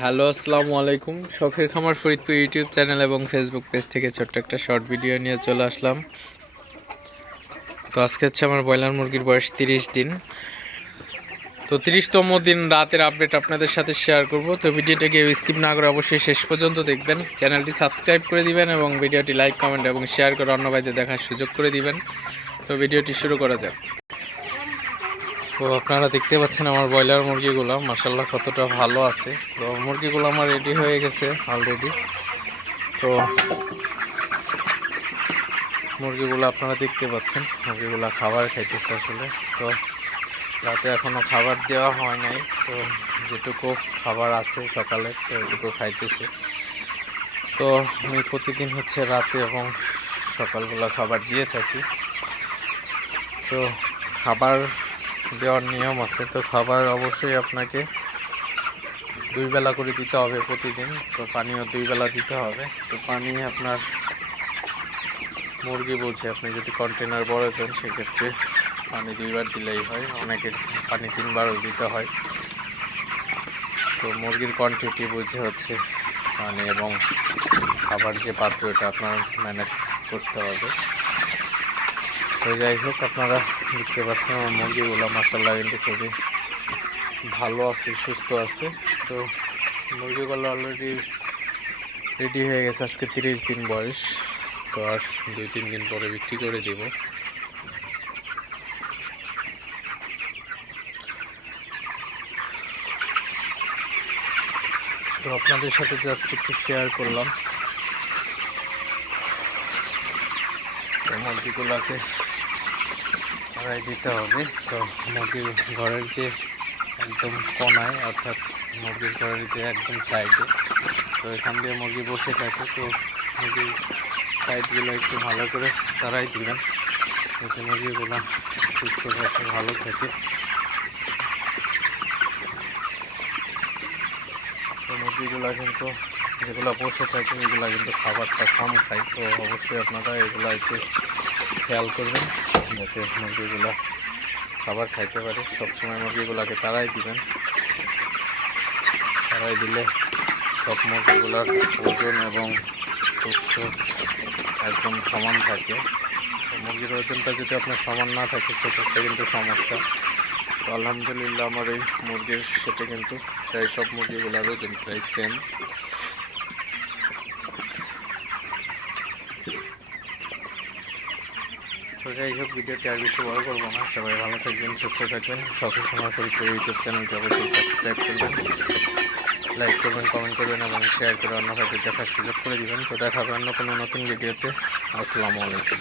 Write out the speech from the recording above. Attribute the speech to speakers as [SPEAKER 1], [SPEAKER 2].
[SPEAKER 1] Hello, আসসালামু আলাইকুম। শখের খামার ফরিদপুর ইউটিউব চ্যানেল এবং ফেসবুক পেজ থেকে ছোট্ট একটা শর্ট ভিডিও নিয়ে চলে আসলাম। তো আজকে হচ্ছে আমার ব্রয়লার মুরগির বয়স তিরিশ দিন। তো তিরিশতম দিন রাতের আপডেট আপনাদের সাথে শেয়ার করব। তো ভিডিওটাকে স্কিপ না করে অবশ্যই শেষ পর্যন্ত দেখবেন। চ্যানেলটি সাবস্ক্রাইব করে দিবেন এবং ভিডিওটি লাইক কমেন্ট এবং শেয়ার করে অন্য ভাইদের দেখার সুযোগ করে দিবেন। তো ভিডিওটি শুরু করা যাক। তো আপনারা দেখতে পাচ্ছেন আমার ব্রয়লার মুরগিগুলো মাসাল্লাহ কতটা ভালো আছে। তো মুরগিগুলো আমার রেডি হয়ে গেছে অলরেডি তো মুরগিগুলো আপনারা দেখতে পাচ্ছেন, মুরগিগুলো খাবার খাইতেছে আসলে। তো রাতে এখনও খাবার দেওয়া হয় নাই, তো যেটুকু খাবার আছে সকালে, তো এটুকু খাইতেছে। তো আমি প্রতিদিন হচ্ছে রাতে এবং সকালবেলা খাবার দিয়ে থাকি। তো খাবার দেওয়ার নিয়ম আছে। তো খাবার অবশ্যই আপনাকে দুই বেলা করে দিতে হবে প্রতিদিন। তো পানিও দুই বেলা দিতে হবে। তো পানি আপনার মুরগি বলছে, আপনি যদি কন্টেনার বড় দেন, সেক্ষেত্রে পানি দুইবার দিলেই হয়। অনেকের পানি তিনবারও দিতে হয়। তো মুরগির কোয়ান্টিটি বুঝে হচ্ছে পানি এবং খাবার যে পাত্র এটা আপনার ম্যানেজ করতে হবে। তো যাই হোক, আপনারা দেখতে পাচ্ছেন আমার মুরগিগুলো মাসাল্লাহ কিন্তু খুবই ভালো আছে, সুস্থ আছে। তো মুরগিগুলো অলরেডি রেডি হয়ে গেছে, আজকে তিরিশ দিন বয়স। তো আর দুই তিন দিন পরে বিক্রি করে দেব। তো আপনাদের সাথে জাস্ট একটু শেয়ার করলাম। মুরগিগুলোকে ধরাই দিতে হবে। তো মুরগির ঘরের যে একদম কোনায়, অর্থাৎ মুরগির ঘরের যে একদম সাইডে তো এখান দিয়ে মুরগি বসে থাকে। তো মুরগির সাইডগুলো একটু ভালো করে তারাই দিবেন। যাতে মুরগিগুলো সুস্থ থাকে, ভালো থাকে। তো মুরগিগুলো কিন্তু যেগুলো বসে থাকে, এগুলো কিন্তু খাবারটা কম খায়। তো অবশ্যই আপনারা এগুলো একটু খেয়াল করবেন। যাতে মুরগিগুলো খাবার খাইতে পারে। সবসময় মুরগিগুলোকে তারাই দিবেন। তারাই দিলে সব মুরগিগুলোর ওজন এবং সুস্থ একদম সমান থাকে। মুরগির ওজনটা যদি আপনার সমান না থাকে, সেক্ষেত্রে কিন্তু সমস্যা। তো আলহামদুলিল্লাহ আমার এই মুরগির সেটা কিন্তু প্রায় সব মুরগিগুলোর ওজন প্রায় সেম তো যাই হোক ভিডিওটি আর বেশি বড় করব না। সবাই ভালো থাকবেন, সুস্থ থাকবেন। সফল সময় পরিচয় ইউটিউব চ্যানেলটি অবশ্যই সাবস্ক্রাইব করবেন, লাইক করবেন, কমেন্ট করবেন এবং শেয়ার করে অন্য ভাইদের দেখার সুযোগ করে দেবেন। তো দেখা হবে অন্য কোনো নতুন ভিডিওতে। আসসালামু আলাইকুম।